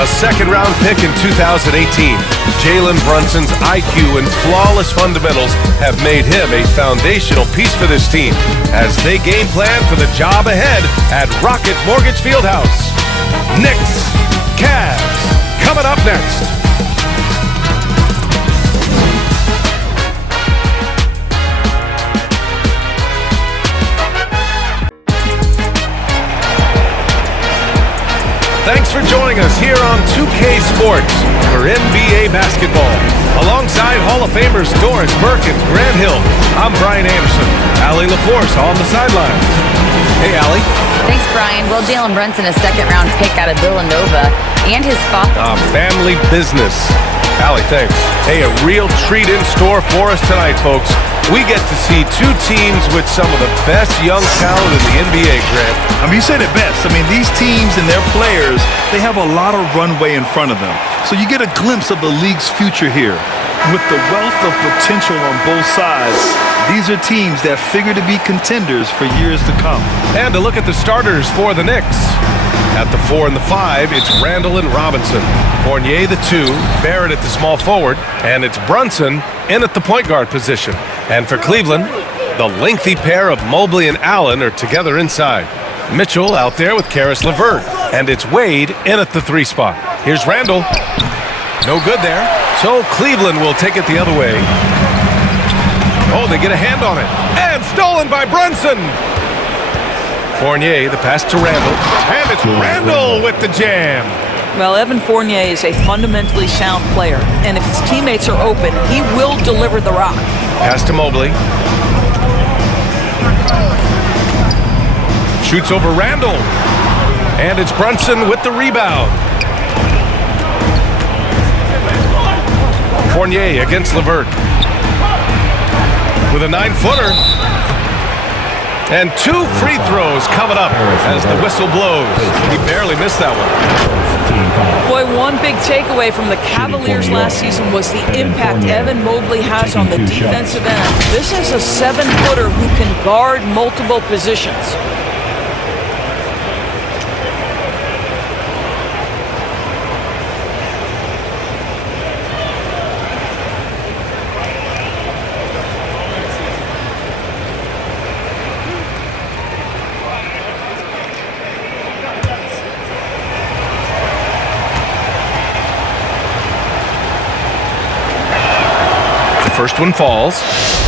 A second-round pick in 2018, Jalen Brunson's IQ and flawless fundamentals have made him a foundational piece for this team as they game plan for the job ahead at Rocket Mortgage Fieldhouse. Knicks, Cavs, coming up next. Thanks for joining us here on 2K Sports for NBA basketball. Alongside Hall of Famers Doris Burke and Grant Hill, I'm Brian Anderson. Allie LaForce on the sidelines. Hey, Allie. Thanks, Brian. Well, Jalen Brunson, a second-round pick out of Villanova, and his father. Family business. Allie, thanks. Hey, a real treat in store for us tonight, folks. We get to see two teams with some of the best young talent in the NBA, Grant. I mean, you said it best. I mean, these teams and their players, they have a lot of runway in front of them. So you get a glimpse of the league's future here. With the wealth of potential on both sides, these are teams that figure to be contenders for years to come. And to look at the starters for the Knicks. At the 4 and the 5, it's Randall and Robinson. Fournier the 2, Barrett at the small forward, and it's Brunson in at the point guard position. And for Cleveland, the lengthy pair of Mobley and Allen are together inside. Mitchell out there with Karis LeVert, and it's Wade in at the 3 spot. Here's Randall. No good there. So Cleveland will take it the other way. Oh, they get a hand on it. And stolen by Brunson. Fournier, the pass to Randall. And it's Randall with the jam. Well, Evan Fournier is a fundamentally sound player, and if his teammates are open, he will deliver the rock. Pass to Mobley. Shoots over Randall. And it's Brunson with the rebound. Fournier against LeVert. With a 9-footer. And 2 free throws coming up as the whistle blows. He barely missed that one. Boy, one big takeaway from the Cavaliers last season was the impact Evan Mobley has on the defensive end. This is a 7-footer who can guard multiple positions. First one falls,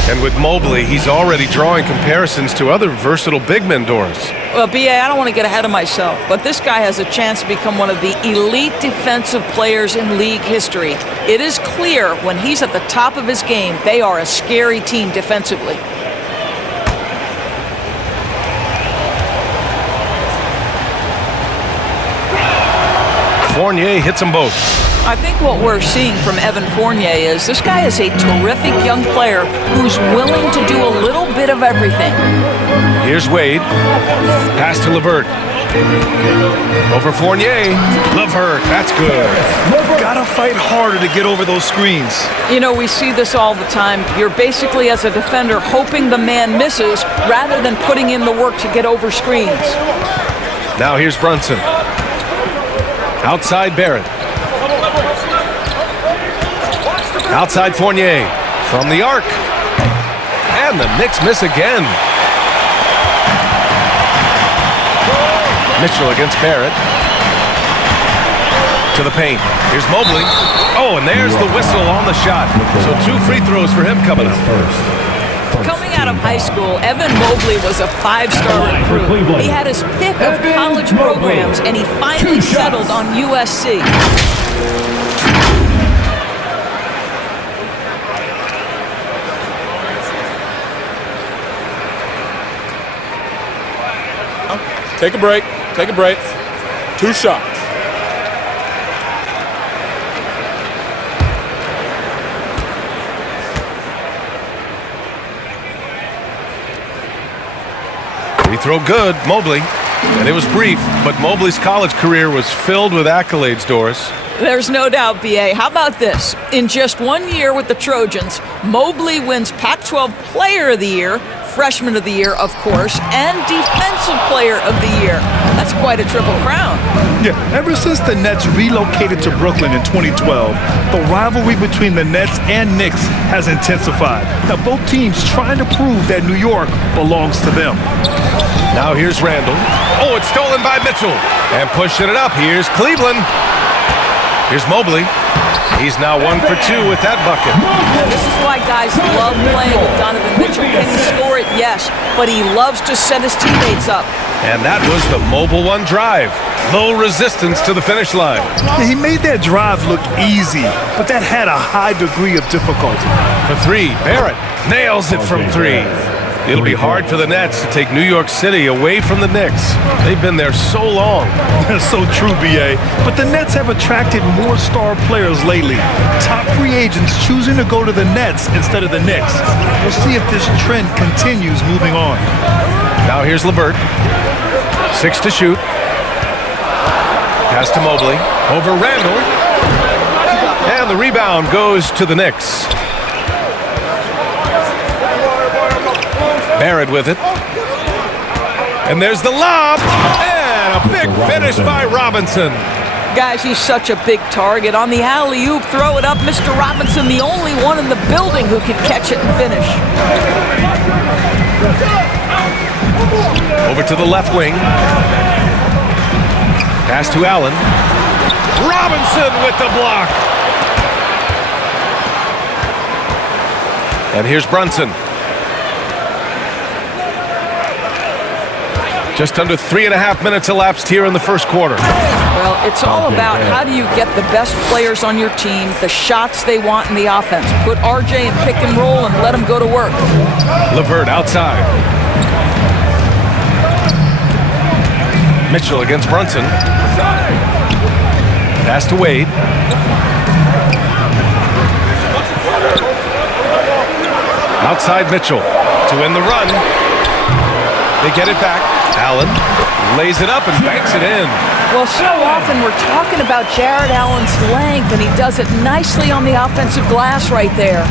and with Mobley, he's already drawing comparisons to other versatile big men, Doris. Well, B.A., I don't want to get ahead of myself, but this guy has a chance to become one of the elite defensive players in league history. It is clear when he's at the top of his game, they are a scary team defensively. Fournier hits them both. I think what we're seeing from Evan Fournier is this guy is a terrific young player who's willing to do a little bit of everything. Here's Wade. Pass to LeVert. Over Fournier. LeVert, that's good. Gotta fight harder to get over those screens. You know, we see this all the time. You're basically, as a defender, hoping the man misses rather than putting in the work to get over screens. Now here's Brunson. Outside Barrett. Outside Fournier. From the arc. And the Knicks miss again. Mitchell against Barrett. To the paint. Here's Mobley. Oh, and there's the whistle on the shot. So 2 free throws for him coming up. Coming out of high school, Evan Mobley was a 5-star recruit. He had his pick of college programs, and he finally settled on USC. Take a break. Take a break. 2 shots. Free throw good, Mobley. And it was brief, but Mobley's college career was filled with accolades, Doris. There's no doubt, B.A. How about this? In just 1 year with the Trojans, Mobley wins Pac-12 Player of the Year, Freshman of the Year, of course, and Defensive Player of the Year. That's quite a triple crown. Yeah, ever since the Nets relocated to Brooklyn in 2012, the rivalry between the Nets and Knicks has intensified. Now, both teams trying to prove that New York belongs to them. Now here's Randall. Oh, it's stolen by Mitchell. And pushing it up, here's Cleveland. Here's Mobley. He's now 1 for 2 with that bucket. This is why guys love playing with Donovan Mitchell. Can he score it? Yes. But he loves to set his teammates up. And that was the Mobile One drive. Low resistance to the finish line. Yeah, he made that drive look easy, but that had a high degree of difficulty. For 3, Barrett nails it from 3. It'll be hard for the Nets to take New York City away from the Knicks. They've been there so long. That's so true, B.A. But the Nets have attracted more star players lately. Top free agents choosing to go to the Nets instead of the Knicks. We'll see if this trend continues moving on. Now here's LeVert. 6 to shoot. Pass to Mobley. Over Randall. And the rebound goes to the Knicks. Barrett with it. And there's the lob. And a big finish by Robinson. Guys, he's such a big target. On the alley-oop, throw it up. Mr. Robinson, the only one in the building who can catch it and finish. Over to the left wing. Pass to Allen. Robinson with the block. And here's Brunson. Just under 3.5 minutes elapsed here in the first quarter. Well, it's all about how do you get the best players on your team, the shots they want in the offense. Put RJ in pick and roll and let him go to work. LeVert outside. Mitchell against Brunson. Pass to Wade. Outside Mitchell to win the run. They get it back. Allen lays it up and banks it in. Well, so often we're talking about Jared Allen's length, and he does it nicely on the offensive glass right there.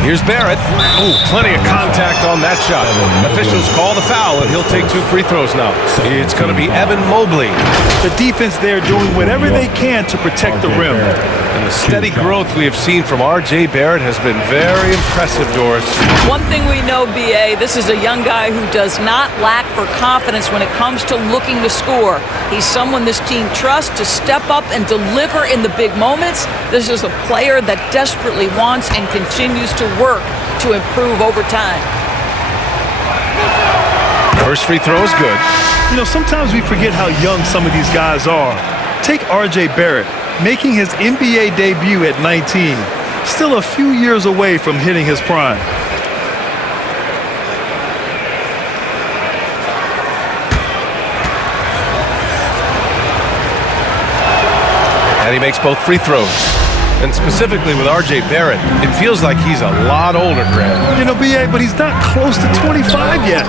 Here's Barrett. Ooh, plenty of contact on that shot. Officials call the foul, and he'll take 2 free throws now. It's going to be Evan Mobley. The defense there doing whatever they can to protect the rim. And the steady growth we have seen from R.J. Barrett has been very impressive, Doris. One thing we know, B.A., this is a young guy who does not lack for confidence when it comes to looking to score. He's someone this team trusts to step up and deliver in the big moments. This is a player that desperately wants and continues to work to improve over time. First free throw is good. You know, sometimes we forget how young some of these guys are. Take R.J. Barrett, making his NBA debut at 19. Still a few years away from hitting his prime. And he makes both free throws. And specifically with R.J. Barrett, it feels like he's a lot older, Grant. You know, B.A., but he's not close to 25 yet.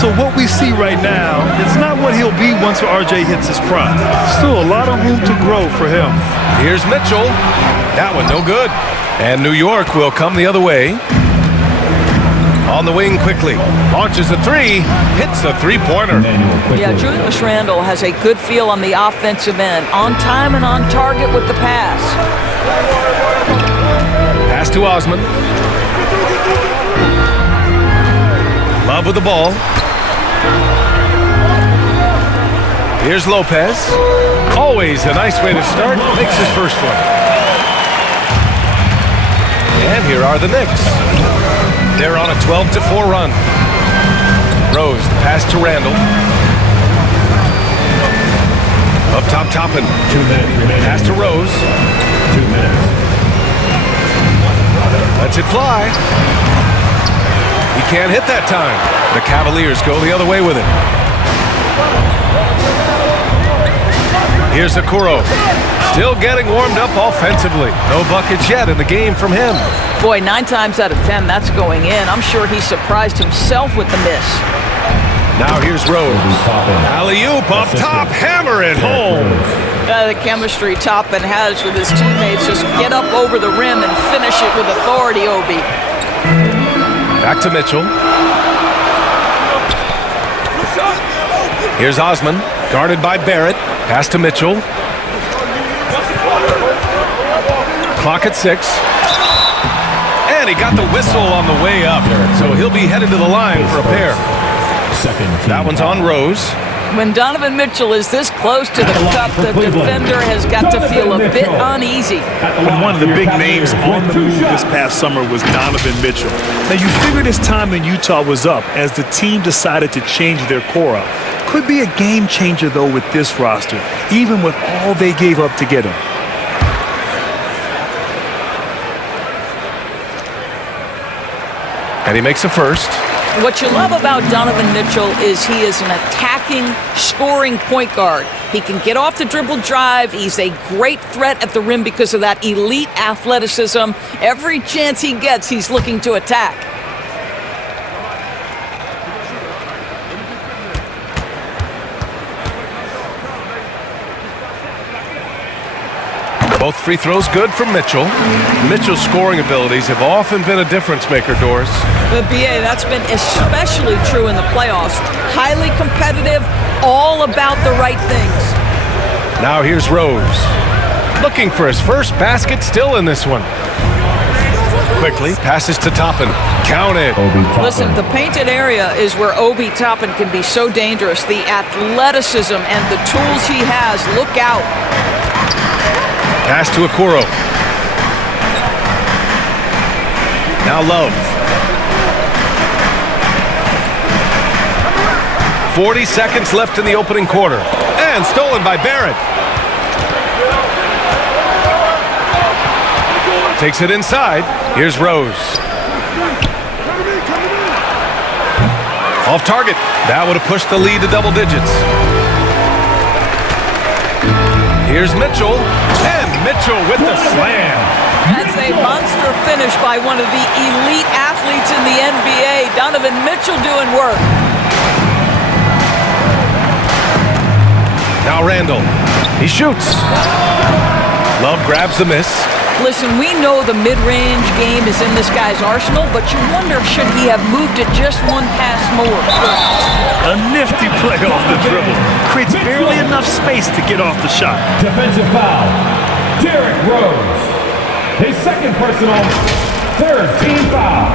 So what we see right now, it's not what he'll be once R.J. hits his prime. Still a lot of room to grow for him. Here's Mitchell. That one no good. And New York will come the other way. On the wing quickly. Launches a 3. Hits a 3-pointer. Yeah, Julius Randle has a good feel on the offensive end. On time and on target with the pass. Pass to Osman. Love with the ball. Here's Lopez. Always a nice way to start. Makes his first one. And here are the Knicks. They're on a 12-4 run. Rose, the pass to Randall. Up top, Toppin. 2 minutes. Pass to Rose. 2 minutes. Lets it fly. He can't hit that time. The Cavaliers go the other way with it. Here's Okoro. Still getting warmed up offensively. No buckets yet in the game from him. Boy, 9 times out of 10, that's going in. I'm sure he surprised himself with the miss. Now here's Rose. Alley-oop up top. Hammer it home. The chemistry Toppin has with his teammates. Just get up over the rim and finish it with authority, Obi. Back to Mitchell. Here's Osman, guarded by Barrett. Pass to Mitchell. Clock at 6. And he got the whistle on the way up. So he'll be headed to the line for a pair. That one's on Rose. When Donovan Mitchell is this close to the cup, the defender has got to feel a bit uneasy. And one of the big names on the move this past summer was Donovan Mitchell. Now, you figured his time in Utah was up as the team decided to change their core up. Could be a game changer, though, with this roster, even with all they gave up to get him. And he makes a first. What you love about Donovan Mitchell is he is an attacking, scoring point guard. He can get off the dribble drive. He's a great threat at the rim because of that elite athleticism. Every chance he gets, he's looking to attack. Both free throws good for Mitchell. Mitchell's scoring abilities have often been a difference maker, Doris. But BA, that's been especially true in the playoffs. Highly competitive, all about the right things. Now here's Rose. Looking for his first basket, still in this one. Quickly, passes to Toppin. Count it. Listen, the painted area is where Obi Toppin can be so dangerous. The athleticism and the tools he has, look out. Pass to Okoro. Now Love. 40 seconds left in the opening quarter. And stolen by Barrett. Takes it inside. Here's Rose. Off target. That would have pushed the lead to double digits. Here's Mitchell. And Mitchell with the slam. That's a monster finish by one of the elite athletes in the NBA. Donovan Mitchell doing work. Now Randall. He shoots. Love grabs the miss. Listen, we know the mid-range game is in this guy's arsenal, but you wonder, should he have moved it just one pass more? A nifty play off the dribble. Creates barely enough space to get off the shot. Defensive foul. Derrick Rose. His second personal, third team foul.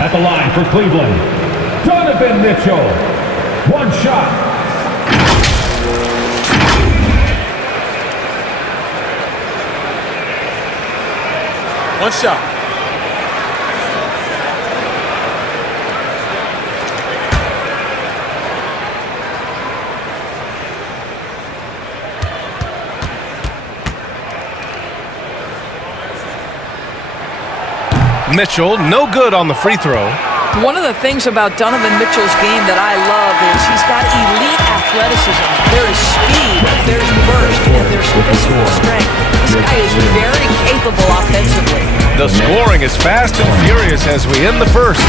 At the line for Cleveland, Donovan Mitchell. One shot. One shot. Mitchell, no good on the free throw. One of the things about Donovan Mitchell's game that I love is he's got elite athleticism. There is speed, there's burst, and there's physical strength. This guy is very capable offensively. The scoring is fast and furious as we end the first.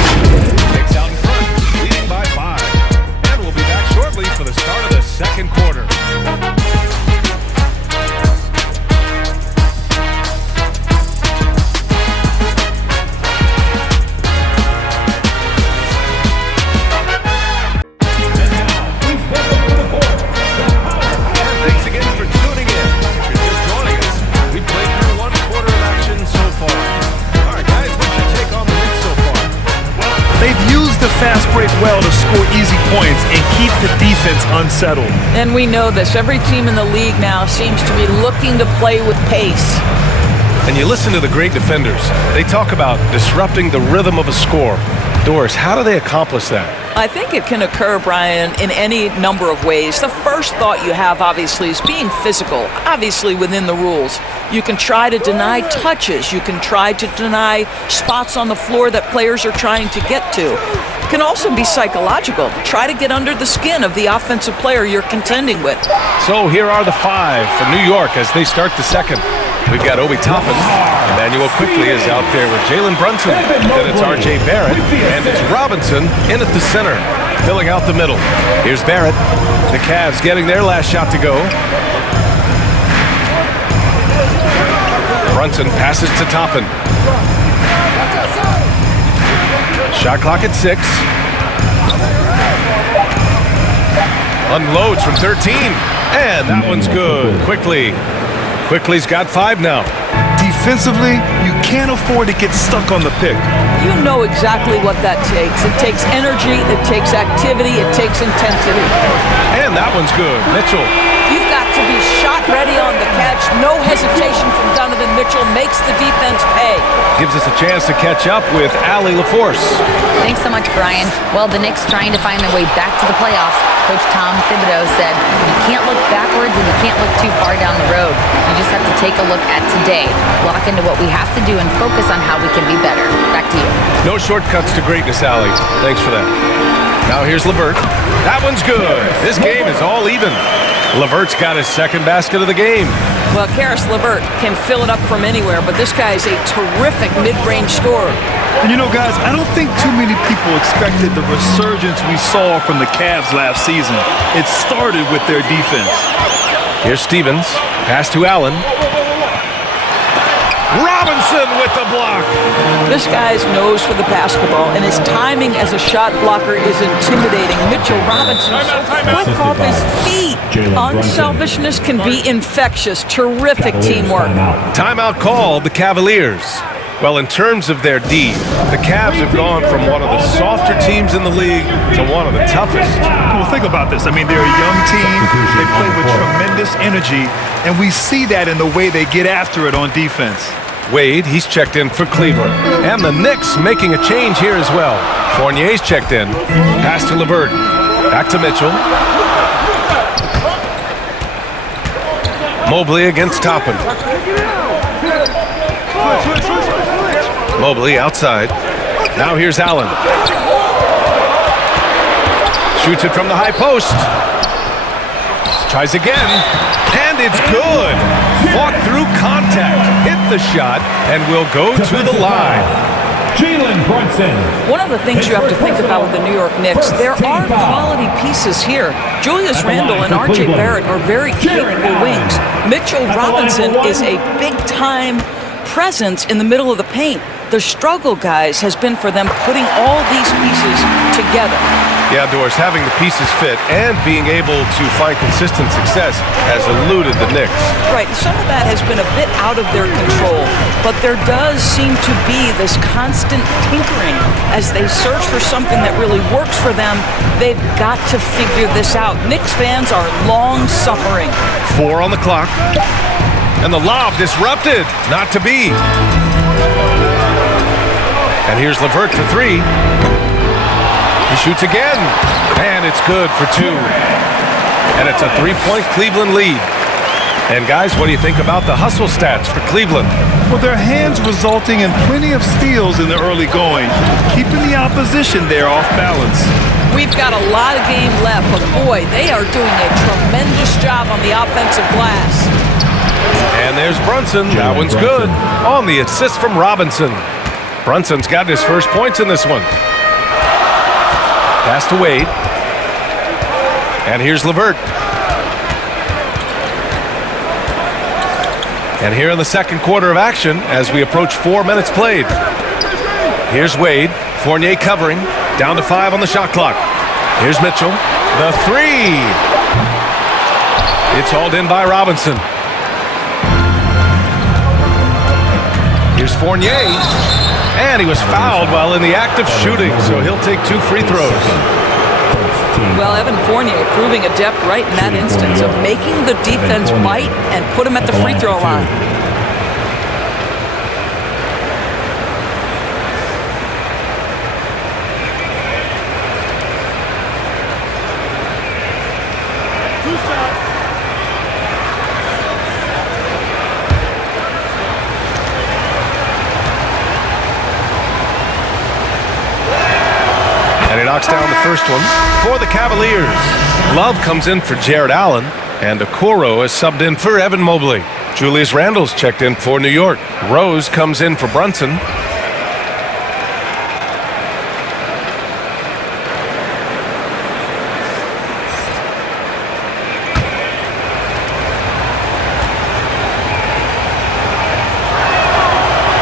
Knicks out in front, leading by 5. And we'll be back shortly for the start of the second quarter. Fast break well to score easy points and keep the defense unsettled. And we know this. Every team in the league now seems to be looking to play with pace. And you listen to the great defenders. They talk about disrupting the rhythm of a score. Doris, how do they accomplish that? I think it can occur, Brian, in any number of ways. The first thought you have, obviously, is being physical, obviously within the rules. You can try to deny touches. You can try to deny spots on the floor that players are trying to get to. It can also be psychological. Try to get under the skin of the offensive player you're contending with. So here are the 5 for New York as they start the second. We've got Obi Toppin. Emmanuel Quickly is out there with Jalen Brunson. Then it's R.J. Barrett. And it's Robinson in at the center, filling out the middle. Here's Barrett. The Cavs getting their last shot to go. Brunson passes to Toppin. Shot clock at 6. Unloads from 13. And that one's good. Quickly's got 5 now. Defensively, you can't afford to get stuck on the pick. You know exactly what that takes. It takes energy, it takes activity, it takes intensity. And that one's good. Mitchell. You've got to be shot ready on the catch. No hesitation from Donovan Mitchell makes the defense pay. Gives us a chance to catch up with Allie LaForce. Thanks so much, Brian. Well, the Knicks trying to find their way back to the playoffs. Coach Tom Thibodeau said, you can't look backwards and you can't look too far down the road. You just have to take a look at today, lock into what we have to do, and focus on how we can be better. Back to you. No shortcuts to greatness, Allie. Thanks for that. Now here's LeVert. That one's good. This game is all even. LeVert's got his second basket of the game. Well, Karis LeVert can fill it up from anywhere, but this guy is a terrific mid-range scorer. And you know, guys, I don't think too many people expected the resurgence we saw from the Cavs last season. It started with their defense. Here's Stevens. Pass to Allen. Robinson with the block. This guy's nose for the basketball, and his timing as a shot blocker is intimidating. Mitchell Robinson so quick off his feet. Unselfishness can be infectious. Terrific teamwork. Timeout called the Cavaliers. Well, in terms of their D, the Cavs have gone from one of the softer teams in the league to one of the toughest. Well, think about this. I mean, they're a young team. They play with tremendous energy, and we see that in the way they get after it on defense. Wade, he's checked in for Cleveland. And the Knicks making a change here as well. Fournier's checked in. Pass to LeVert. Back to Mitchell. Mobley against Toppin. Mobley outside. Now here's Allen. Shoots it from the high post. Tries again. And it's good. Fought through contact. Hit the shot and will go to the line. Jalen Brunson. One of the things you have to think about with the New York Knicks, there are quality pieces here. Julius Randle and R.J. Barrett are very capable wings. Mitchell Robinson is a big-time presence in the middle of the paint. The struggle, guys, has been for them putting all these pieces together. Yeah, Doris, having the pieces fit and being able to find consistent success has eluded the Knicks. Right, some of that has been a bit out of their control, but there does seem to be this constant tinkering as they search for something that really works for them. They've got to figure this out. Knicks fans are long-suffering. 4 on the clock. And the lob disrupted. Not to be. And here's LeVert for 3. He shoots again. And it's good for 2. And it's a 3-point Cleveland lead. And guys, what do you think about the hustle stats for Cleveland? Well, their hands resulting in plenty of steals in the early going, keeping the opposition there off balance. We've got a lot of game left, but boy, they are doing a tremendous job on the offensive glass. And there's Brunson. That one's good. On the assist from Robinson. Brunson's got his first points in this one. Pass to Wade. And here's LeVert. And here in the second quarter of action as we approach 4 minutes played. Here's Wade. Fournier covering. Down to 5 on the shot clock. Here's Mitchell. The 3. It's hauled in by Robinson. Here's Fournier. And he was fouled while in the act of shooting, so he'll take 2 free throws. Well, Evan Fournier proving adept right in that instance of making the defense bite and put him at the free throw line. Knocks down the first one for the Cavaliers. Love comes in for Jared Allen, and Okoro is subbed in for Evan Mobley. Julius Randle's checked in for New York. Rose comes in for Brunson.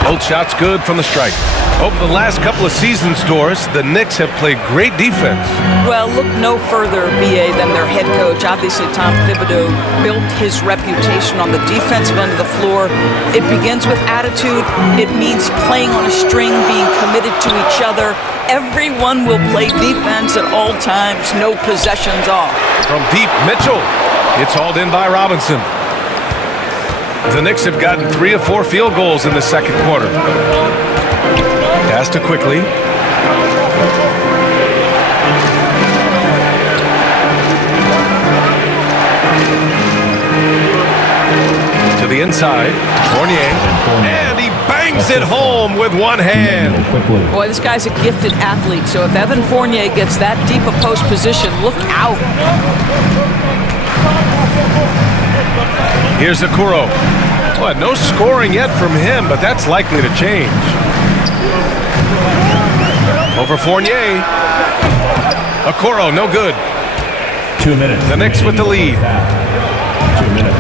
Both shots good from the strike. Over the last couple of seasons, Doris, the Knicks have played great defense. Well, look no further, B.A., than their head coach. Obviously, Tom Thibodeau built his reputation on the defensive end of the floor. It begins with attitude. It means playing on a string, being committed to each other. Everyone will play defense at all times, no possessions off. From deep, Mitchell. It's hauled in by Robinson. The Knicks have gotten 3 of 4 field goals in the second quarter. Pass to quickly. To the inside, Fournier. And he bangs it home with one hand. Boy, this guy's a gifted athlete, so if Evan Fournier gets that deep a post position, look out. Here's Okoro. Well, no scoring yet from him, but that's likely to change. Over Fournier. Okoro, no good. 2 minutes. The Knicks with the lead. 2 minutes.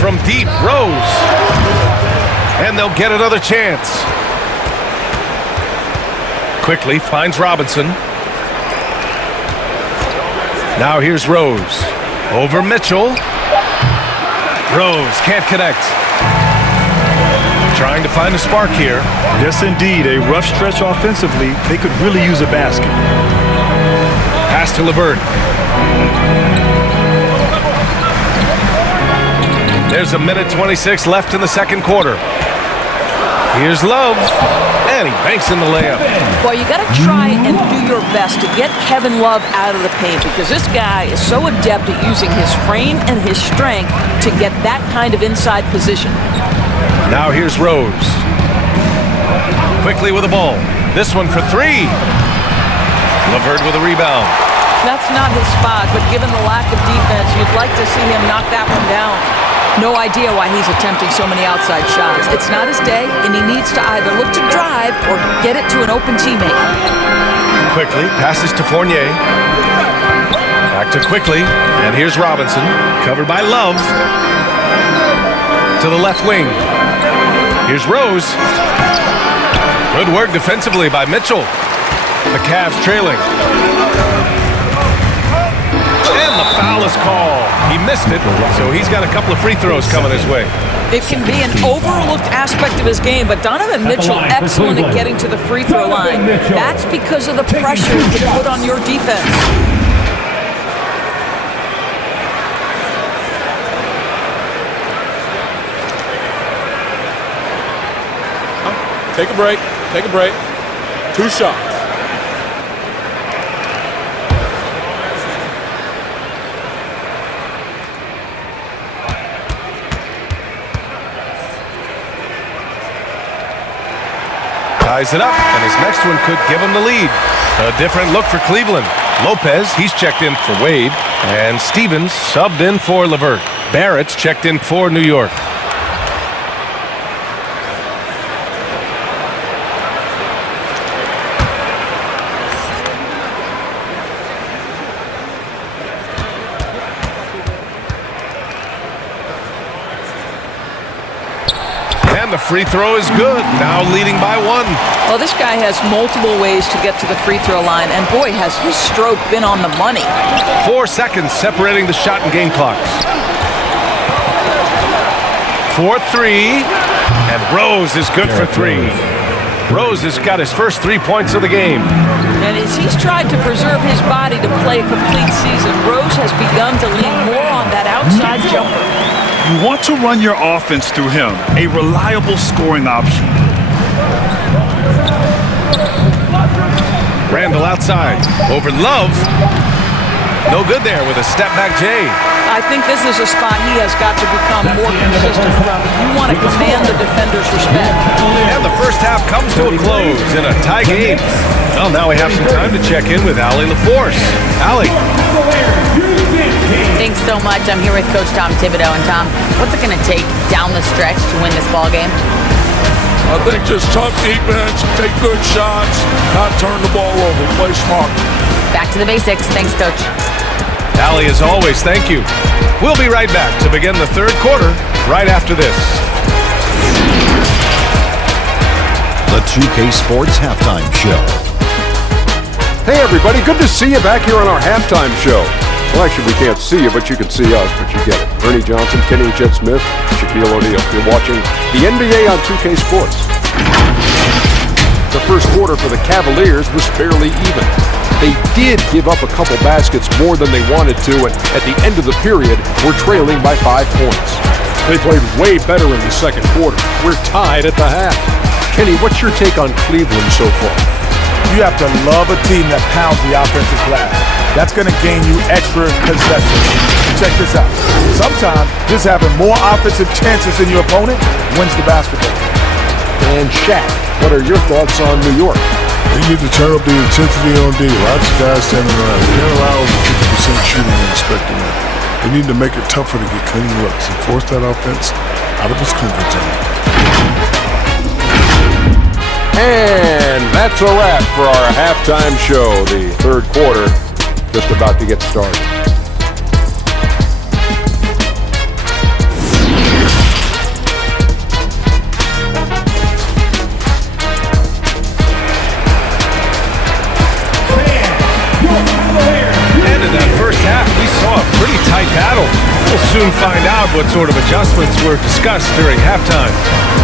From deep, Rose. And they'll get another chance. Quickly finds Robinson. Now here's Rose. Over Mitchell. Rose can't connect. Trying to find a spark here. Yes, indeed. A rough stretch offensively. They could really use a basket. Pass to LeVert. There's a minute 26 left in the second quarter. Here's Love. And he banks in the layup. Boy, you got to try and do your best to get Kevin Love out of the paint because this guy is so adept at using his frame and his strength to get that kind of inside position. Now here's Rose. Quickly with the ball. This one for 3. LeVert with a rebound. That's not his spot, but given the lack of defense, you'd like to see him knock that one down. No idea why he's attempting so many outside shots. It's not his day, and he needs to either look to drive or get it to an open teammate. Quickly passes to Fournier. Back to Quickly, and here's Robinson, covered by Love. To the left wing. Here's Rose. Good work defensively by Mitchell. The Cavs trailing. And the foul is called. He missed it, so he's got a couple of free throws coming his way. It can be an overlooked aspect of his game, but Donovan Mitchell, excellent at getting to the free throw line. That's because of the pressure he can put on your defense. Take a break. Take a break. 2 shots. Ties it up, and his next one could give him the lead. A different look for Cleveland. Lopez, he's checked in for Wade, and Stevens subbed in for LeVert. Barrett's checked in for New York. And the free throw is good, now leading by 1. Well, this guy has multiple ways to get to the free throw line, and boy, has his stroke been on the money. 4 seconds separating the shot and game clocks. 4-3, and Rose is good for 3. Rose has got his first 3 points of the game. And as he's tried to preserve his body to play a complete season, Rose has begun to lean more on that outside jumper. You want to run your offense through him, a reliable scoring option. Randall outside, over Love. No good there with a step-back J. I think this is a spot he has got to become more consistent from. You want to command the defender's respect. And the first half comes to a close in a tie game. Well, now we have some time to check in with Allie LaForce. Allie. Thanks so much. I'm here with Coach Tom Thibodeau. And Tom, what's it going to take down the stretch to win this ball game? I think just tough defense, take good shots, not turn the ball over, play smart. Back to the basics. Thanks, Coach. Allie, as always, thank you. We'll be right back to begin the third quarter right after this. 2K Sports Halftime Show. Hey everybody, good to see you back here on our halftime show. Well, actually, we can't see you, but you can see us, but you get it. Ernie Johnson, Kenny Jet Smith, Shaquille O'Neal. You're watching the NBA on 2K Sports. The first quarter for the Cavaliers was fairly even. They did give up a couple baskets more than they wanted to, and at the end of the period, were trailing by 5 points. They played way better in the second quarter. We're tied at the half. Kenny, what's your take on Cleveland so far? You have to love a team that pounds the offensive glass. That's going to gain you extra possessions. Check this out. Sometimes just having more offensive chances than your opponent wins the basketball. And Shaq, what are your thoughts on New York? They need to turn up the intensity on D. Lots of guys standing around. You can't allow 50% shooting and expecting that. They need to make it tougher to get clean looks and force that offense out of its comfort zone. And that's a wrap for our halftime show. The third quarter just about to get started. And in that first half, we saw a pretty tight battle. We'll soon find out what sort of adjustments were discussed during halftime.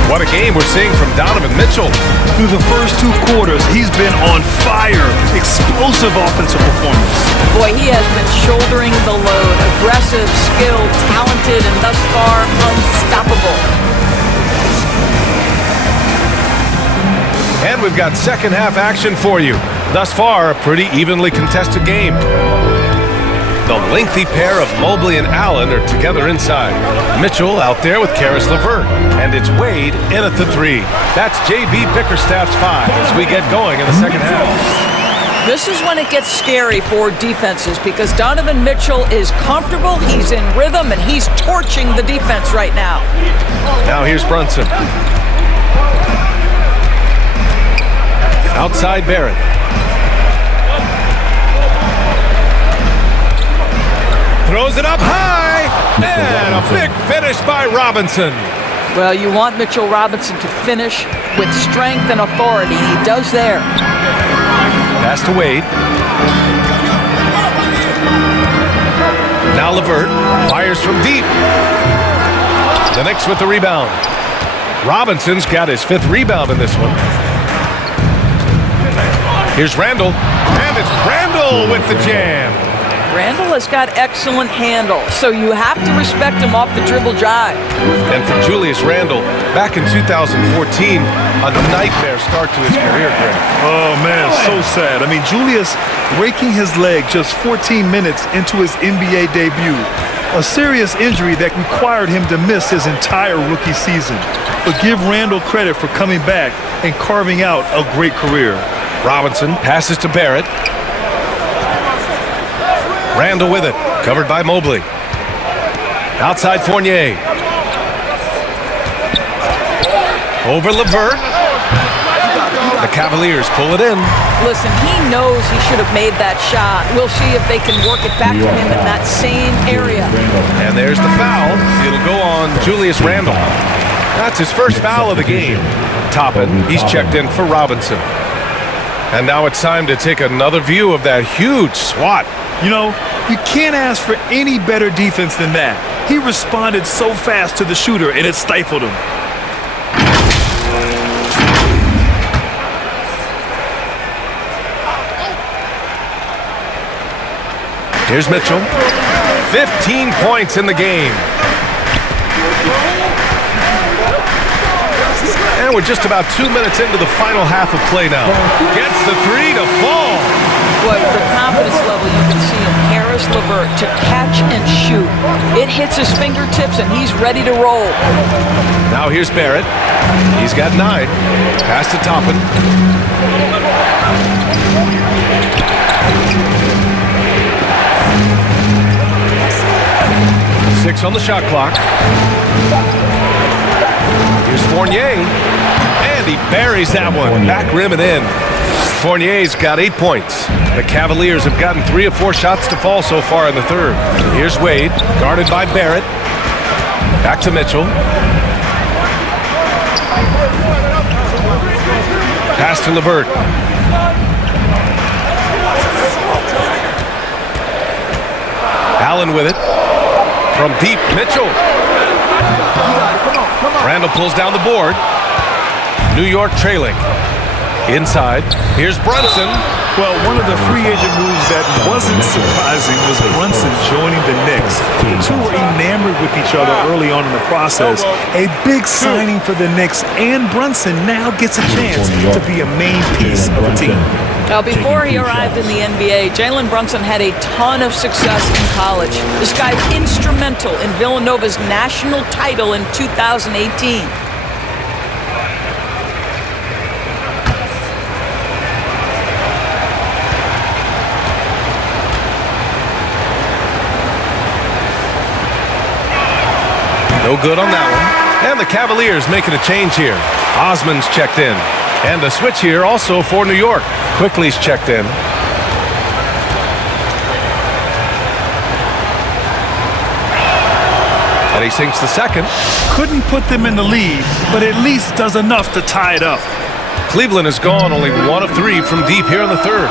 What a game we're seeing from Donovan Mitchell. Through the first 2 quarters, he's been on fire. Explosive offensive performance. Boy, he has been shouldering the load. Aggressive, skilled, talented, and thus far unstoppable. And we've got second half action for you. Thus far, a pretty evenly contested game. The lengthy pair of Mobley and Allen are together inside. Mitchell out there with Karis LeVert. And it's Wade in at the 3. That's J.B. Bickerstaff's 5 as we get going in the second half. This is when it gets scary for defenses because Donovan Mitchell is comfortable, he's in rhythm, and he's torching the defense right now. Now here's Brunson. Outside Barrett. Throws it up high, and a big finish by Robinson. Well, you want Mitchell Robinson to finish with strength and authority. He does there. Pass to Wade. Now LeVert fires from deep. The Knicks with the rebound. Robinson's got his 5th rebound in this one. Here's Randall, and it's Randall with the jam. Randall has got excellent handle, so you have to respect him off the dribble drive. And for Julius Randle, back in 2014, a nightmare start to his career, Greg. Oh, man, so sad. I mean, Julius breaking his leg just 14 minutes into his NBA debut. A serious injury that required him to miss his entire rookie season. But give Randall credit for coming back and carving out a great career. Robinson passes to Barrett. Randall with it, covered by Mobley. Outside Fournier. Over LeVert. The Cavaliers pull it in. Listen, he knows he should have made that shot. We'll see if they can work it back to him in that same area. And there's the foul. It'll go on Julius Randle. That's his first foul of the game. Toppin, he's checked in for Robinson. And now it's time to take another view of that huge swat. You know, you can't ask for any better defense than that. He responded so fast to the shooter, and it stifled him. Here's Mitchell. 15 points in the game. And we're just about 2 minutes into the final half of play now. Gets the 3 to fall. Boy, with the confidence level you can see in Karis LeVert to catch and shoot. It hits his fingertips and he's ready to roll. Now here's Barrett. He's got 9. Pass to Toppin. Six on the shot clock. Here's Fournier. And he buries that one. Back rim and in. Fournier's got 8 points. The Cavaliers have gotten 3 of 4 shots to fall so far in the third. Here's Wade, guarded by Barrett. Back to Mitchell. Pass to LeVert. Allen with it. From deep, Mitchell. Randall pulls down the board. New York trailing. Inside, here's Brunson. Well, one of the free agent moves that wasn't surprising was Brunson joining the Knicks. The two were enamored with each other early on in the process. A big signing for the Knicks, and Brunson now gets a chance to be a main piece of the team. Now, before he arrived in the NBA, Jalen Brunson had a ton of success in college. This guy's instrumental in Villanova's national title in 2018. No good on that one. And the Cavaliers making a change here. Osman's checked in. And a switch here also for New York. Quickly's checked in. And he sinks the second. Couldn't put them in the lead, but at least does enough to tie it up. Cleveland has gone only 1 of 3 from deep here in the third.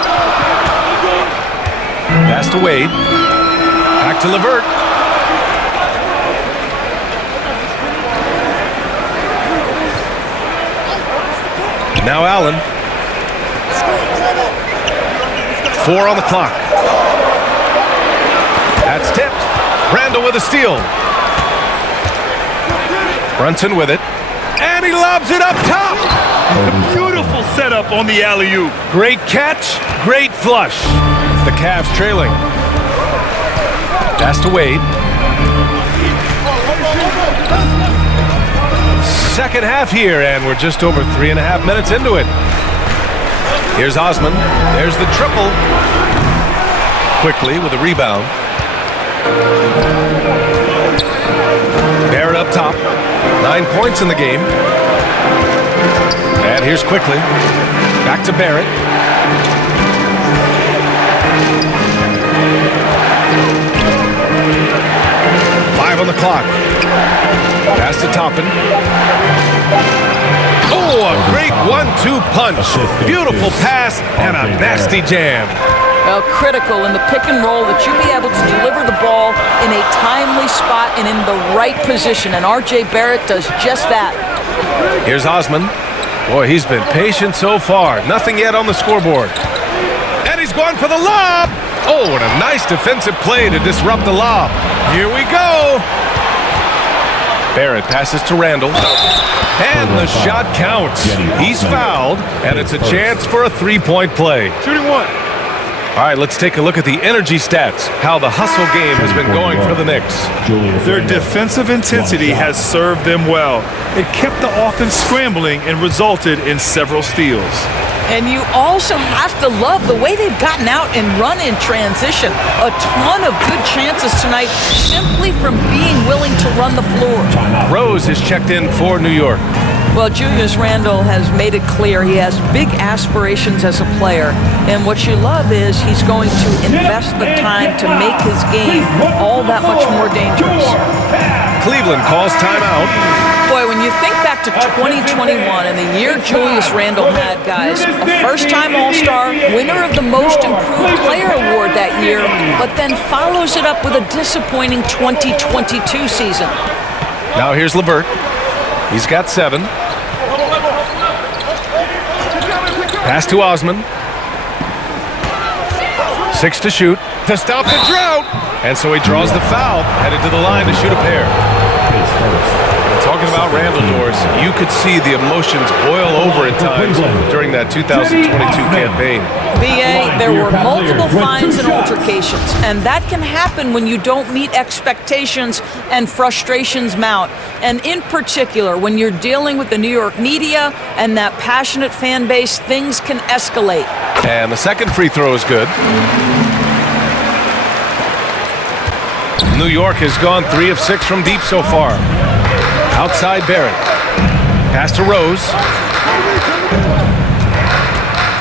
Pass to Wade. Back to LeVert. Now Allen. 4 on the clock. That's tipped. Randall with a steal. Brunson with it. And he lobs it up top. A beautiful setup on the alley-oop. Great catch, great flush. The Cavs trailing. Pass to Wade. Second half here, and we're just over 3.5 minutes into it. Here's Osman. There's the triple. Quickly with a rebound. Barrett up top. 9 points in the game. And here's Quickly. Back to Barrett. Five on the clock. Pass to Toppin. Oh, a great 1-2 punch. Beautiful pass and a nasty jam. Well, critical in the pick and roll that you be able to deliver the ball in a timely spot and in the right position. And R.J. Barrett does just that. Here's Osman. Boy, he's been patient so far. Nothing yet on the scoreboard. And he's going for the lob. Oh, what a nice defensive play to disrupt the lob. Here we go. Barrett passes to Randall. And the shot counts. He's fouled, and it's a chance for a three-point play. Shooting one. All right, let's take a look at the energy stats, how the hustle game has been going for the Knicks. Their defensive intensity has served them well. It kept the offense scrambling and resulted in several steals. And you also have to love the way they've gotten out and run in transition. A ton of good chances tonight simply from being willing to run the floor. Rose is checked in for New York. Well, Julius Randle has made it clear he has big aspirations as a player. And what you love is he's going to invest the time to make his game all that much more dangerous. Cleveland calls timeout. Boy, when you think back to 2021 and the year Julius Randle had, guys, a first-time All-Star, winner of the Most Improved Player Award that year, but then follows it up with a disappointing 2022 season. Now here's LeVert. He's got 7. Pass to Osman. 6 to shoot to stop the drought. And so he draws the foul, headed to the line to shoot a pair. Talking about Randall, Doris, you could see the emotions boil over at times during that 2022 campaign. B.A., there were multiple fines and altercations, and that can happen when you don't meet expectations and frustrations mount. And in particular, when you're dealing with the New York media and that passionate fan base, things can escalate. And the second free throw is good. New York has gone 3 of 6 from deep so far. Outside Barrett. Pass to Rose.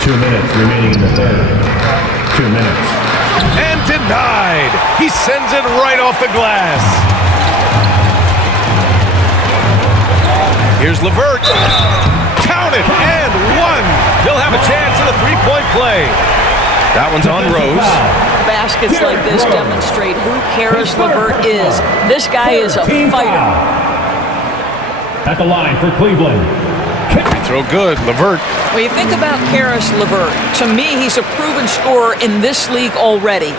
2 minutes remaining in the third. 2 minutes. And denied. He sends it right off the glass. Here's LeVert. Count it and 1. He'll have a chance at a three-point play. That one's on Rose. Baskets like this demonstrate who Karis LeVert is. This guy is a fighter. At the line for Cleveland. Throw good, LeVert. When you think about Karis LeVert, to me, he's a proven scorer in this league already.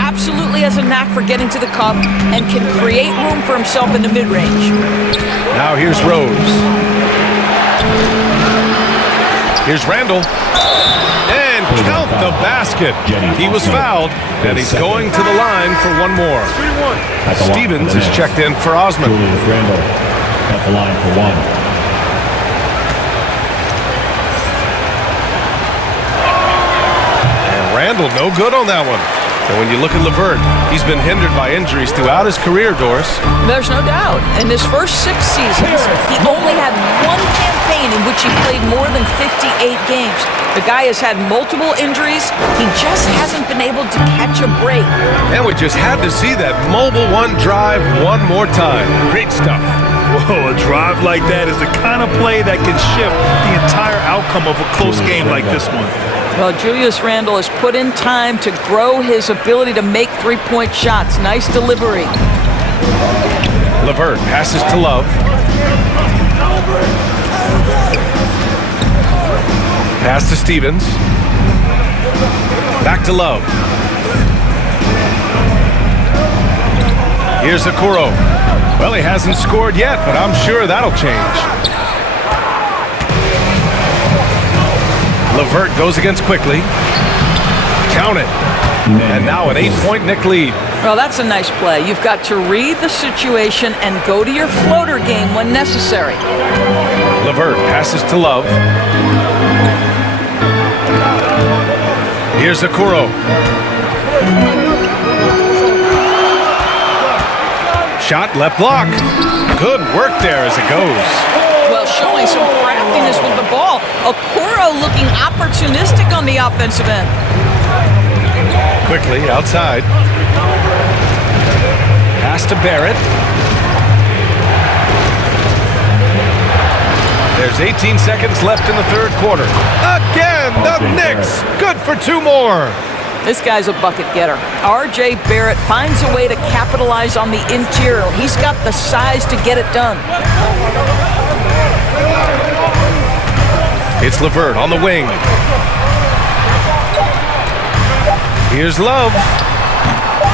Absolutely has a knack for getting to the cup and can create room for himself in the mid-range. Now here's Rose. Here's Randall. And count the basket. He was fouled, and he's going to the line for one more. Stevens is checked in for Osman. Julius Randle at the line for one. And Randall, no good on that one. And when you look at LeVert, he's been hindered by injuries throughout his career, Doris. There's no doubt. In his first 6 seasons, he only had one campaign in which he played more than 58 games. The guy has had multiple injuries. He just hasn't been able to catch a break. And we just had to see that mobile one drive one more time. Great stuff. Whoa, a drive like that is the kind of play that can shift the entire outcome of a close game like this one. Well, Julius Randle has put in time to grow his ability to make three-point shots. Nice delivery. LeVert passes to Love. Pass to Stevens. Back to Love. Here's Okoro. Well, he hasn't scored yet, but I'm sure that'll change. LeVert goes against quickly. Count it. And now an 8-point Knick lead. Well, that's a nice play. You've got to read the situation and go to your floater game when necessary. LeVert passes to Love. Here's Okoro. Shot left block. Good work there as it goes. Well, showing some craftiness with the ball. Okoro looking opportunistic on the offensive end. Quickly outside. Pass to Barrett. There's 18 seconds left in the third quarter. Again, the Knicks. Good for 2 more. This guy's a bucket getter. R.J. Barrett finds a way to capitalize on the interior. He's got the size to get it done. It's LeVert on the wing. Here's Love.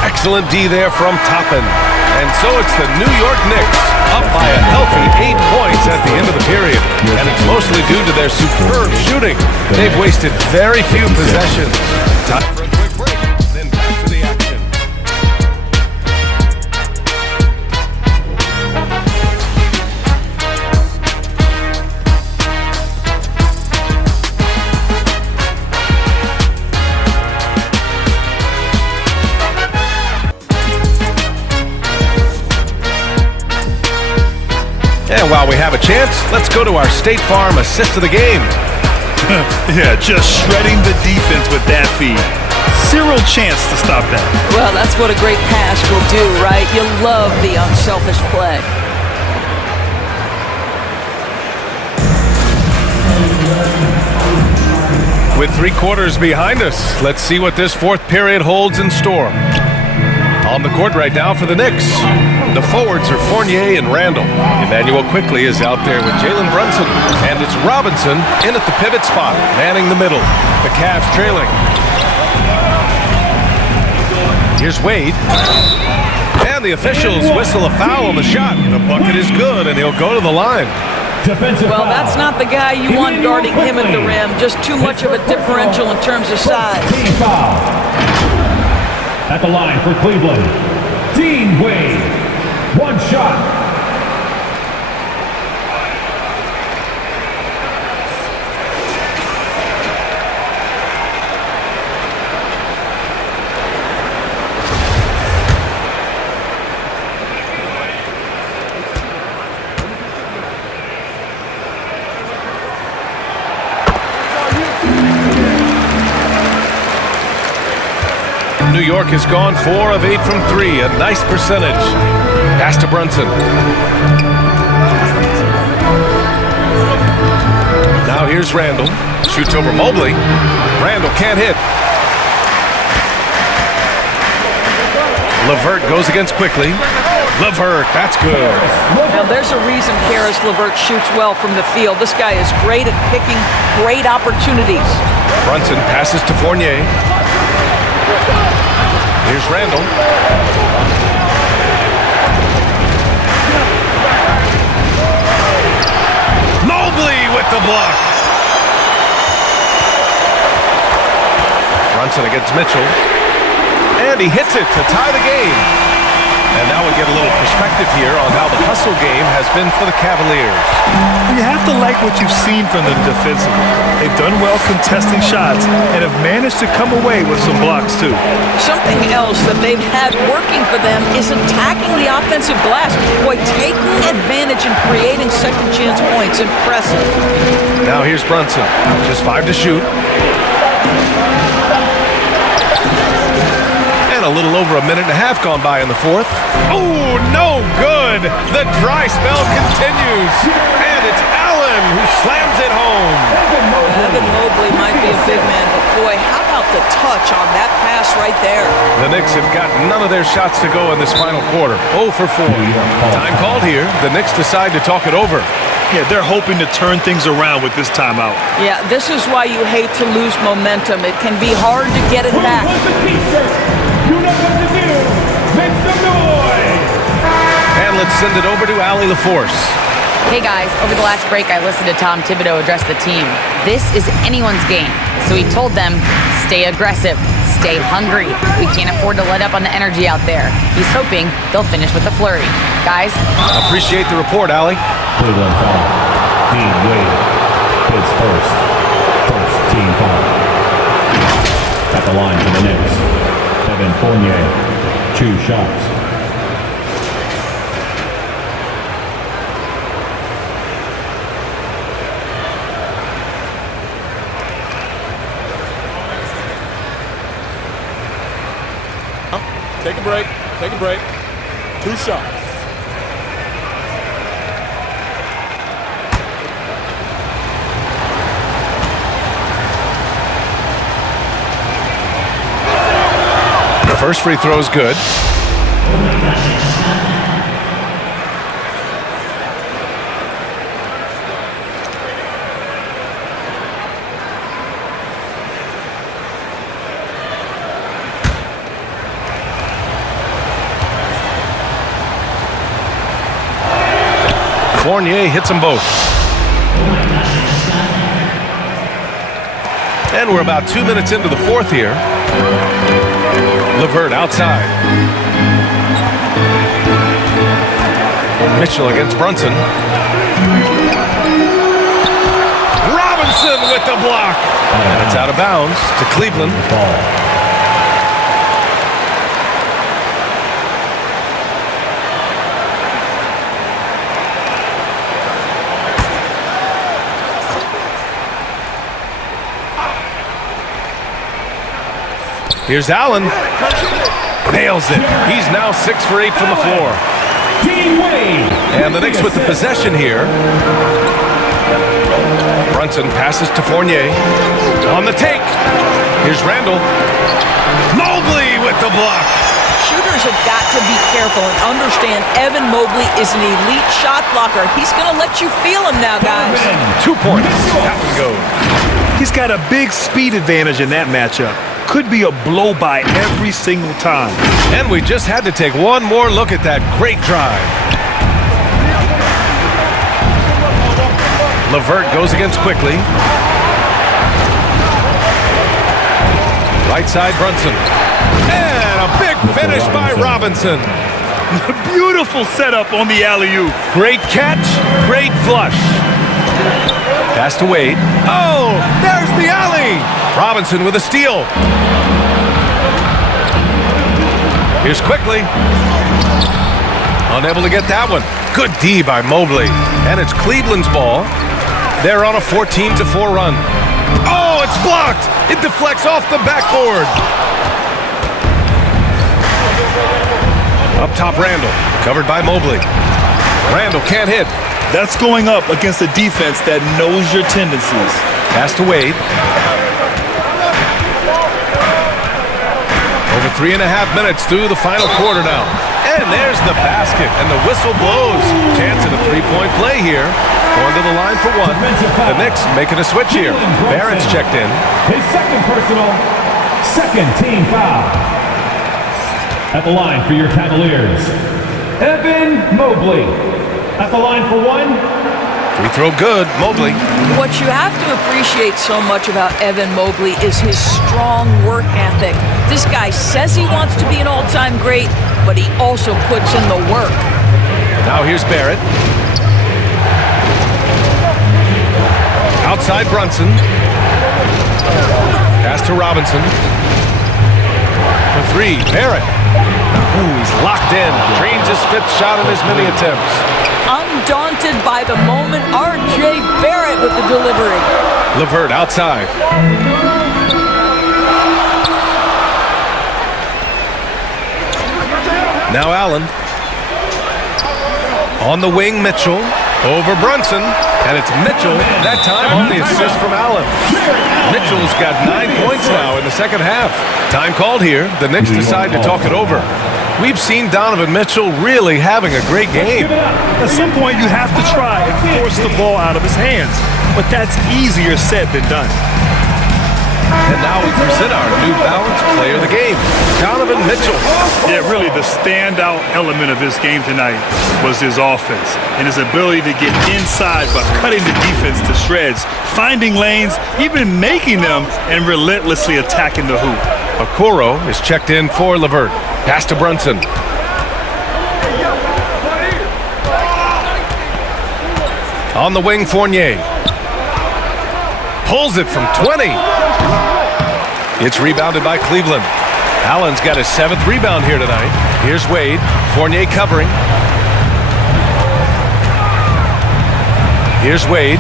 Excellent D there from Toppin. And so it's the New York Knicks up by a healthy 8 points at the end of the period. And it's mostly due to their superb shooting. They've wasted very few possessions. Time for a quick break, then back to the action. And while we have a chance, let's go to our State Farm assist of the game. Yeah, just shredding the defense with that feed. Zero chance to stop that. Well, that's what a great pass will do, right? You love the unselfish play. With 3 quarters behind us, let's see what this fourth period holds in store. On the court right now for the Knicks, the forwards are Fournier and Randall. Emmanuel Quickley is out there with Jalen Brunson, and it's Robinson in at the pivot spot, manning the middle. The Cavs trailing. Here's Wade. And the officials whistle a foul on the shot. The bucket is good, and he'll go to the line. Well, that's not the guy you want guarding him at the rim. Just too much of a differential in terms of size. At the line for Cleveland, Dean Wade. 1 shot. New York has gone 4 of 8 from 3, a nice percentage. Pass to Brunson. Now here's Here's Randall. Shoots over Mobley. Randall can't hit. LeVert goes against quickly. LeVert, that's good. Now, there's a reason Karis LeVert shoots well from the field. This guy is great at picking great opportunities. Brunson passes to Fournier. Here's Randall. Mobley with the block. Brunson against Mitchell. And he hits it to tie the game. And now we get a little perspective here on how the hustle game has been for the Cavaliers. You have to like what you've seen from them defensively. They've done well contesting shots and have managed to come away with some blocks too. Something else that they've had working for them is attacking the offensive glass. Boy, taking advantage and creating second chance points. Impressive. Now here's Brunson. Just 5 to shoot. A little over a minute and a half gone by in the fourth. Oh, no good. The dry spell continues. And it's Allen who slams it home. Evan Mobley might be a big man, but boy, how about the touch on that pass right there? The Knicks have got none of their shots to go in this final quarter. 0 for 4. Time called here. The Knicks decide to talk it over. Yeah, they're hoping to turn things around with this timeout. Yeah, this is why you hate to lose momentum. It can be hard to get it back. You know what to do. Make some noise. And let's send it over to Allie LaForce. Hey guys, over the last break I listened to Tom Thibodeau address the team. This is anyone's game. So he told them, stay aggressive, stay hungry. We can't afford to let up on the energy out there. He's hoping they'll finish with a flurry. Guys? Appreciate the report, Allie. Cleveland foul. Dean Wade. His first team foul. At the line for the Knicks. Evan Fournier, 2 shots. Take a break. Take a break. 2 shots. First free throw is good. Fournier hits them both. And we're about 2 minutes into the fourth here. LeVert outside. Mitchell against Brunson. Robinson with the block. And it's out of bounds to Cleveland. Here's Allen. Nails it. He's now 6 for 8 from the floor. And the Knicks with the possession here. Brunson passes to Fournier. On the take. Here's Randall. Mobley with the block. Shooters have got to be careful and understand Evan Mobley is an elite shot blocker. He's going to let you feel him now, guys. 2 points. That one goes. He's got a big speed advantage in that matchup. Could be a blow-by every single time. And we just had to take one more look at that great drive. LeVert goes against quickly. Right side, Brunson. And a big finish by Robinson. Beautiful setup on the alley-oop. Great catch, great flush. Pass to Wade. Oh, there's the alley. Robinson with a steal. Here's quickly. Unable to get that one. Good D by Mobley. And it's Cleveland's ball. They're on a 14-4 run. Oh, it's blocked. It deflects off the backboard. Up top, Randall. Covered by Mobley. Randall can't hit. That's going up against a defense that knows your tendencies. Pass to Wade. Over 3.5 minutes through the final quarter now. And there's the basket, and the whistle blows. Chance at a three-point play here. Going to the line for one. The Knicks making a switch here. Barrett's checked in. His second personal, second team foul. At the line for your Cavaliers, Evan Mobley. At the line for one. Free throw good, Mobley. What you have to appreciate so much about Evan Mobley is his strong work ethic. This guy says he wants to be an all-time great, but he also puts in the work. Now here's Barrett. Outside Brunson. Pass to Robinson. For three, Barrett. Ooh, he's locked in. Drains his fifth shot in as many attempts. Undaunted by the moment, R.J. Barrett with the delivery. LeVert outside. Now Allen. On the wing, Mitchell. Over Brunson. And it's Mitchell, that time on the assist from Allen. Mitchell's got 9 points now in the second half. Time called here. The Knicks decide to talk it over. We've seen Donovan Mitchell really having a great game. At some point, you have to try and force the ball out of his hands. But that's easier said than done. And now we present our New Balance player of the game, Donovan Mitchell. Yeah, really the standout element of his game tonight was his offense and his ability to get inside by cutting the defense to shreds, finding lanes, even making them, and relentlessly attacking the hoop. Okoro is checked in for LeVert. Pass to Brunson. On the wing, Fournier. Pulls it from 20. It's rebounded by Cleveland. Allen's got his 7th rebound here tonight. Here's Wade. Fournier covering. Here's Wade.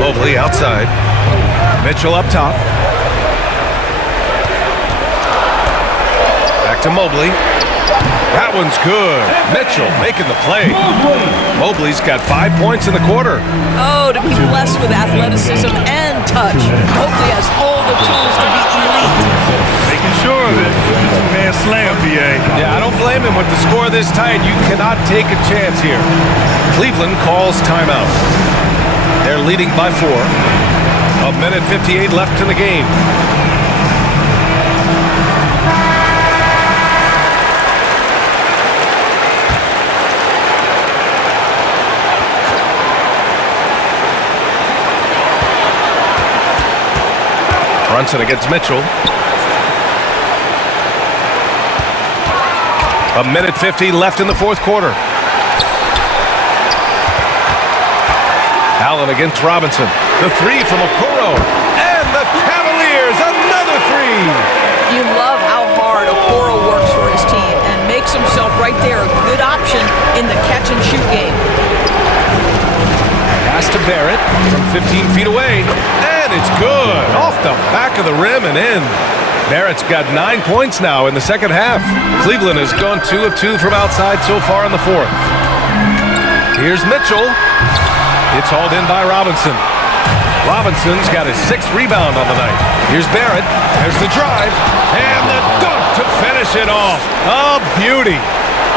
Mobley outside. Mitchell up top. Back to Mobley. That one's good. Mitchell making the play. Mobley's got 5 points in the quarter. Oh, to be blessed with athleticism and touch. Mobley has all the tools to be elite. Making sure of it. Two-man slam, BA. Yeah, I don't blame him with the score this tight. You cannot take a chance here. Cleveland calls timeout. They're leading by 4. 1:58 left in the game. Brunson against Mitchell. 1:50 left in the fourth quarter. Allen against Robinson. The three from Okoro. And the Cavaliers, another three. You love how hard Okoro works for his team and makes himself right there a good option in the catch-and-shoot game. Pass to Barrett from 15 feet away. And it's good. Off the back of the rim and in. Barrett's got 9 points now in the second half. Cleveland has gone 2 of 2 from outside so far in the fourth. Here's Mitchell. It's hauled in by Robinson. Robinson's got his 6th rebound on the night. Here's Barrett. There's the drive. And the dunk to finish it off. A beauty.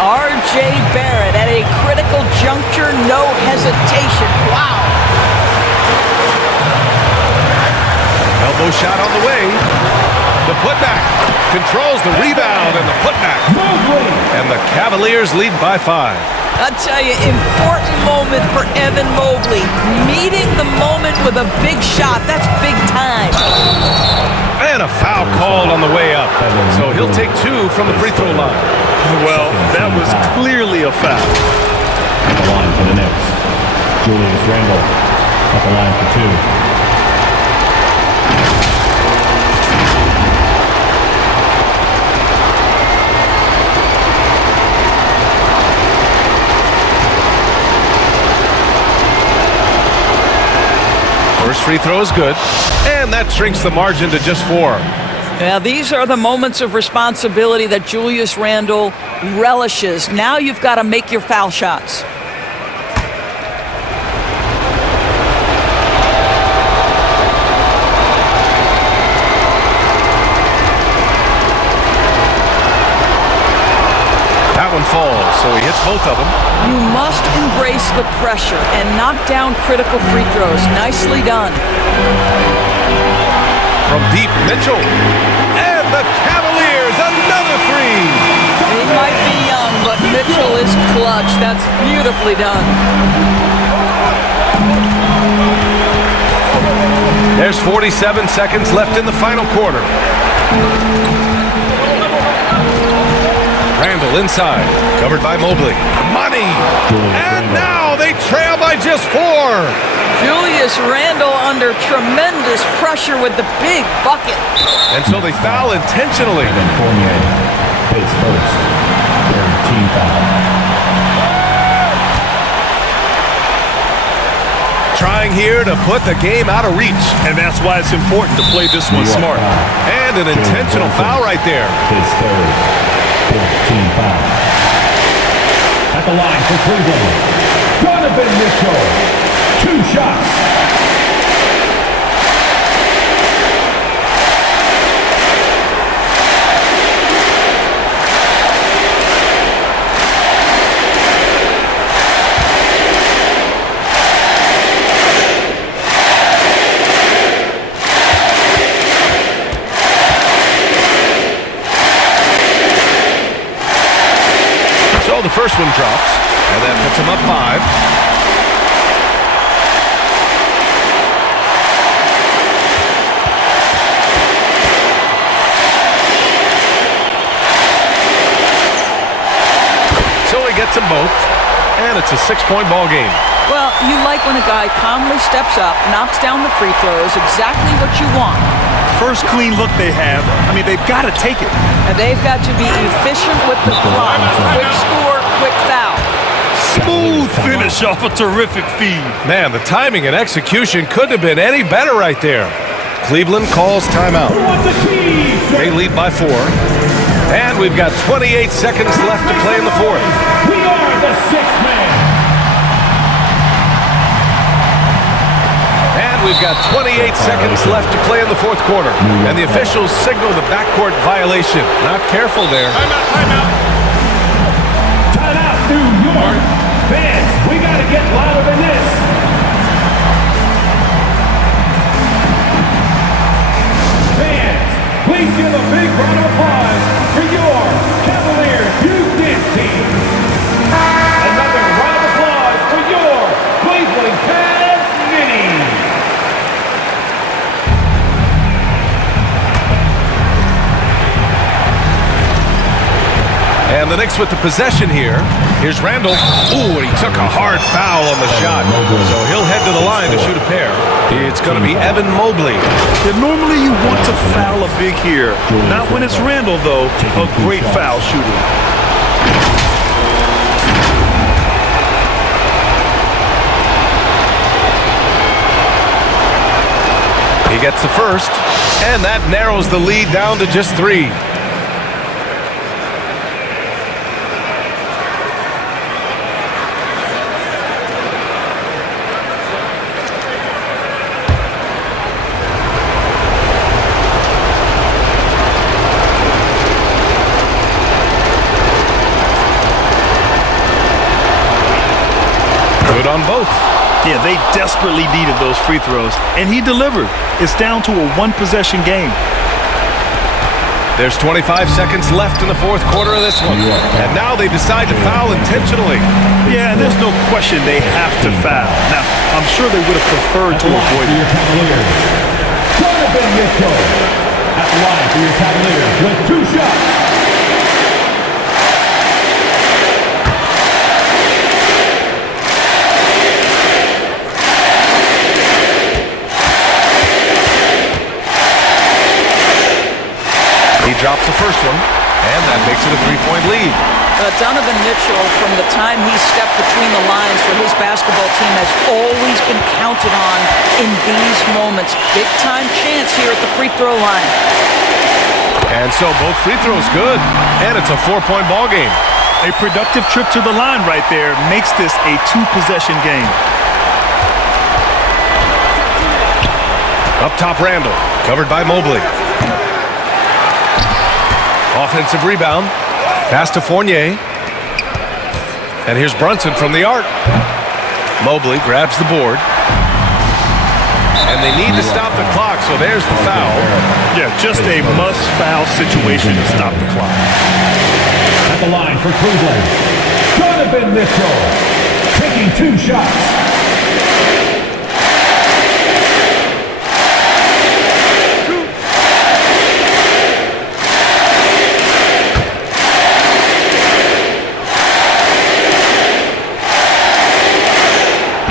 R.J. Barrett at a critical juncture, no hesitation. Wow. Elbow shot on the way. The putback controls the rebound and the putback. And the Cavaliers lead by 5. I'll tell you, important moment for Evan Mobley. Meeting the moment with a big shot. That's big time. And a foul called on the way up. So he'll take 2 from the free throw line. Well, that was clearly a foul. At the line for the Knicks, Julius Randle. At the line for 2. First free throw is good, and that shrinks the margin to just 4. Now, these are the moments of responsibility that Julius Randle relishes. Now you've got to make your foul shots. That one falls, so he hits both of them. You must embrace the pressure and knock down critical free throws. Nicely done. From deep, Mitchell. And the Cavaliers, another three. He might be young, but Mitchell is clutch. That's beautifully done. There's 47 seconds left in the final quarter. Randle inside, covered by Mobley. Money! And now they trail by just 4. Julius Randle under tremendous pressure with the big bucket. And so they foul intentionally. Fournier pays first. Third team foul. Trying here to put the game out of reach. And that's why it's important to play this one smart. And an intentional foul right there. His third team foul. At the line for Cleveland, Donovan Mitchell. 2 shots. So the first one drops, and that puts him up 5. So he gets them both, and it's a 6-point ball game. Well, you like when a guy calmly steps up, knocks down the free throws, exactly what you want. First clean look they have. I mean, they've got to take it. And they've got to be efficient with the clock. Quick score, quick foul. Smooth finish off a terrific feed. Man, the timing and execution couldn't have been any better right there. Cleveland calls timeout. They lead by 4. And we've got 28 seconds left to play in the 4th. We are the 6th man. And we've got 28 seconds left to play in the 4th quarter. And the officials signal the backcourt violation. Not careful there. Timeout, timeout. Timeout, New York. Fans, we got to get louder than this. Fans, please give a big round of applause for your Cavaliers Youth Dance Team. Another round of applause for your Cleveland Cavs Mini. And the Knicks with the possession here. Here's Randle. Ooh, and he took a hard foul on the shot. So he'll head to the line to shoot a pair. It's going to be Evan Mobley. Yeah, normally you want to foul a big here. Not when it's Randle, though. A great foul shooter. He gets the first, and that narrows the lead down to just 3. Good on both. Yeah, they desperately needed those free throws, and he delivered. It's down to a 1-possession game. There's 25 seconds left in the 4th quarter of this one. And now they decide to foul intentionally. Yeah, and there's no question they have to foul. Now, I'm sure they would have preferred to avoid it. Donovan Mitchell at the line for your Cavaliers with 2 shots. He drops the first one, and that makes it a 3-point lead. Donovan Mitchell, from the time he stepped between the lines for his basketball basketball team has always been counted on in these moments. Big-time chance here at the free throw line. And so both free throws good, and it's a 4-point ball game. A productive trip to the line right there makes this a 2-possession game. Up top, Randall, covered by Mobley. Offensive rebound, pass to Fournier. And here's Brunson from the arc. Mobley grabs the board. And they need to stop the clock, so there's the foul. Yeah, just a must-foul situation to stop the clock. At the line for Cleveland, Donovan Mitchell taking 2 shots.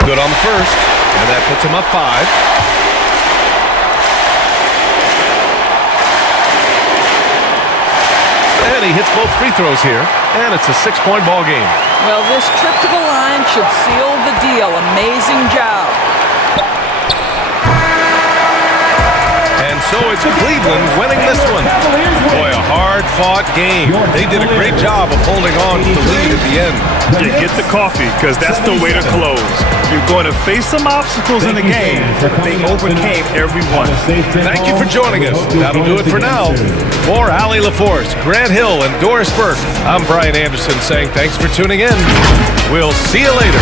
Good on the first, and that puts him up 5. And he hits both free throws here, and it's a 6-point ball game. Well, this trip to the line should seal the deal. Amazing job. And so it's Cleveland winning this one. Boy, a hard-fought game. They did a great job of holding on to the lead at the end. Yeah, get the coffee, because that's the way to close. You're going to face some obstacles in the game, but they overcame every one. Thank you for joining us. That'll do it for now. For Allie LaForce, Grant Hill, and Doris Burke, I'm Brian Anderson saying thanks for tuning in. We'll see you later.